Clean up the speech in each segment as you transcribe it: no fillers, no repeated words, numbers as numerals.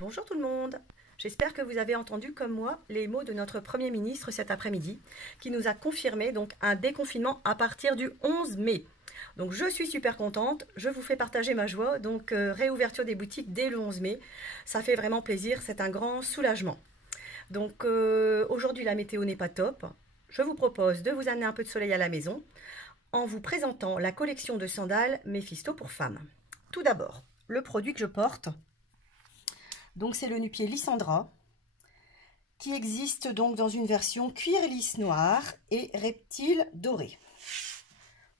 Bonjour tout le monde. J'espère que vous avez entendu comme moi les mots de notre Premier ministre cet après-midi qui nous a confirmé donc un déconfinement à partir du 11 mai. Donc je suis super contente, je vous fais partager ma joie, donc réouverture des boutiques dès le 11 mai. Ça fait vraiment plaisir, c'est un grand soulagement. Donc aujourd'hui la météo n'est pas top. Je vous propose de vous amener un peu de soleil à la maison en vous présentant la collection de sandales Mephisto pour femmes. Tout d'abord, le produit que je porte. Donc c'est le nu-pied Lysandra qui existe donc dans une version cuir lisse noir et reptile doré.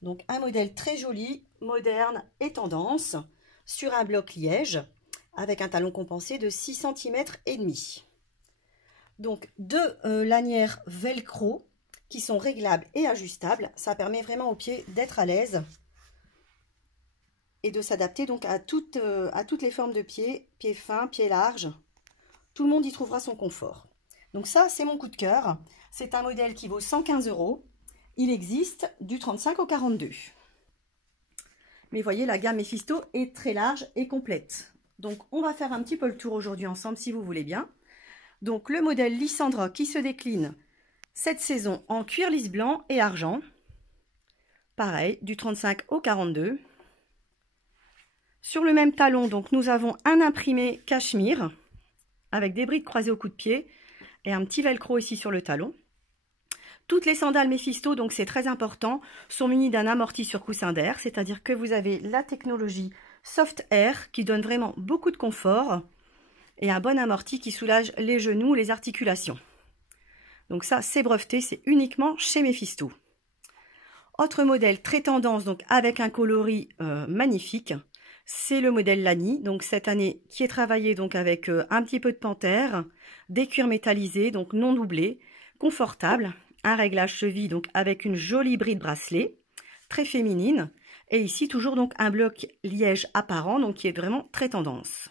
Donc un modèle très joli, moderne et tendance sur un bloc liège avec un talon compensé de 6 cm et demi. Donc deux lanières velcro qui sont réglables et ajustables, ça permet vraiment aux pieds d'être à l'aise et de s'adapter donc à toutes les formes de pieds, pieds fins, pieds larges. Tout le monde y trouvera son confort. Donc ça, c'est mon coup de cœur. C'est un modèle qui vaut 115 €. Il existe du 35 au 42. Mais voyez, la gamme Mephisto est très large et complète. Donc on va faire un petit peu le tour aujourd'hui ensemble si vous voulez bien. Donc le modèle Lysandra qui se décline cette saison en cuir lisse blanc et argent. Pareil, du 35 au 42. Sur le même talon, donc, nous avons un imprimé cachemire avec des brides croisées au coup de pied et un petit velcro ici sur le talon. Toutes les sandales Mephisto, donc c'est très important, sont munies d'un amorti sur coussin d'air, c'est-à-dire que vous avez la technologie Soft Air qui donne vraiment beaucoup de confort et un bon amorti qui soulage les genoux, les articulations. Donc ça, c'est breveté, c'est uniquement chez Mephisto. Autre modèle très tendance, donc avec un coloris magnifique. C'est le modèle Lani, donc cette année qui est travaillé donc avec un petit peu de panthère, des cuirs métallisés, donc non doublés, confortable, un réglage cheville donc avec une jolie bride bracelet, très féminine, et ici toujours donc un bloc liège apparent, donc qui est vraiment très tendance.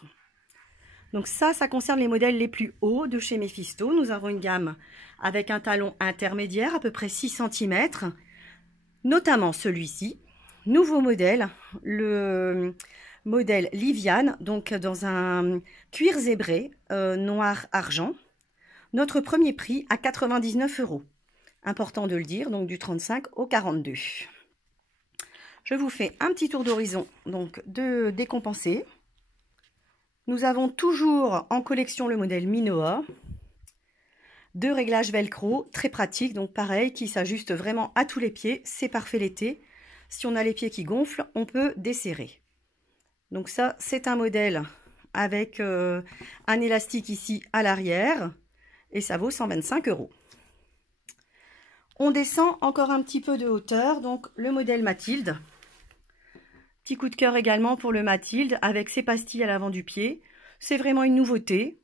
Donc ça concerne les modèles les plus hauts de chez Mephisto. Nous avons une gamme avec un talon intermédiaire, à peu près 6 cm, notamment celui-ci. Nouveau modèle, le modèle Liviane, donc dans un cuir zébré noir-argent. Notre premier prix à 99 €. Important de le dire, donc du 35 au 42. Je vous fais un petit tour d'horizon donc de décompensé. Nous avons toujours en collection le modèle Minoa. Deux réglages velcro, très pratiques, donc pareil, qui s'ajustent vraiment à tous les pieds. C'est parfait l'été. Si on a les pieds qui gonflent, on peut desserrer. Donc ça, c'est un modèle avec un élastique ici à l'arrière. Et ça vaut 125 €. On descend encore un petit peu de hauteur. Donc le modèle Mathilde. Petit coup de cœur également pour le Mathilde avec ses pastilles à l'avant du pied. C'est vraiment une nouveauté.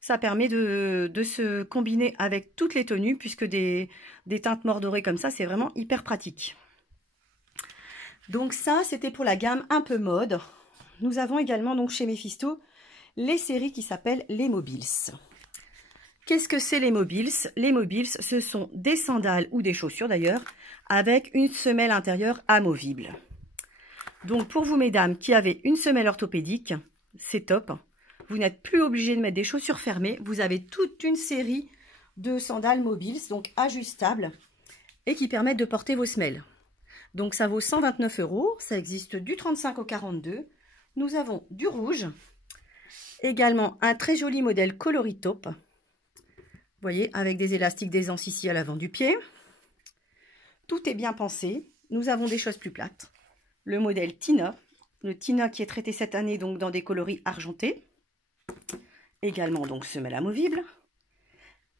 Ça permet de se combiner avec toutes les tenues puisque des teintes mordorées comme ça, c'est vraiment hyper pratique. Donc ça, c'était pour la gamme un peu mode. Nous avons également donc chez Mephisto les séries qui s'appellent les Mobiles. Qu'est-ce que c'est les Mobiles? Les Mobiles, ce sont des sandales ou des chaussures d'ailleurs avec une semelle intérieure amovible. Donc pour vous mesdames qui avez une semelle orthopédique, c'est top. Vous n'êtes plus obligé de mettre des chaussures fermées. Vous avez toute une série de sandales Mobiles, donc ajustables et qui permettent de porter vos semelles. Donc ça vaut 129 €, ça existe du 35 au 42. Nous avons du rouge, également un très joli modèle coloris taupe. Vous voyez, avec des élastiques d'aisance ici à l'avant du pied. Tout est bien pensé. Nous avons des choses plus plates. Le modèle Tina, le Tina qui est traité cette année donc dans des coloris argentés. Également donc semelle amovible.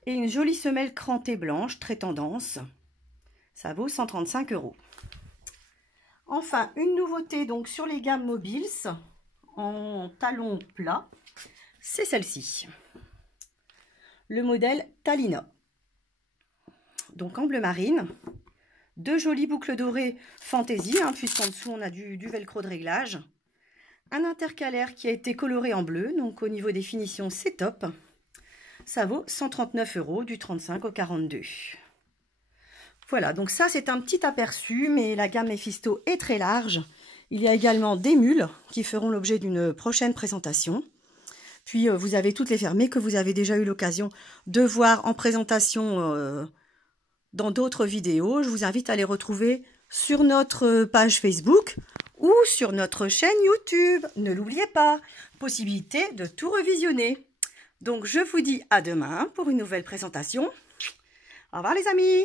Et une jolie semelle crantée blanche, très tendance. Ça vaut 135 €. Enfin, une nouveauté donc sur les gammes Mobiles en talon plat, c'est celle-ci. Le modèle Talina. Donc en bleu marine. Deux jolies boucles dorées fantaisie, puisqu'en dessous on a du velcro de réglage. Un intercalaire qui a été coloré en bleu, donc au niveau des finitions c'est top. Ça vaut 139 € du 35 au 42. Voilà, donc ça c'est un petit aperçu, mais la gamme Mephisto est très large. Il y a également des mules qui feront l'objet d'une prochaine présentation. Puis vous avez toutes les fermées que vous avez déjà eu l'occasion de voir en présentation dans d'autres vidéos. Je vous invite à les retrouver sur notre page Facebook ou sur notre chaîne YouTube. Ne l'oubliez pas, possibilité de tout revisionner. Donc je vous dis à demain pour une nouvelle présentation. Au revoir les amis!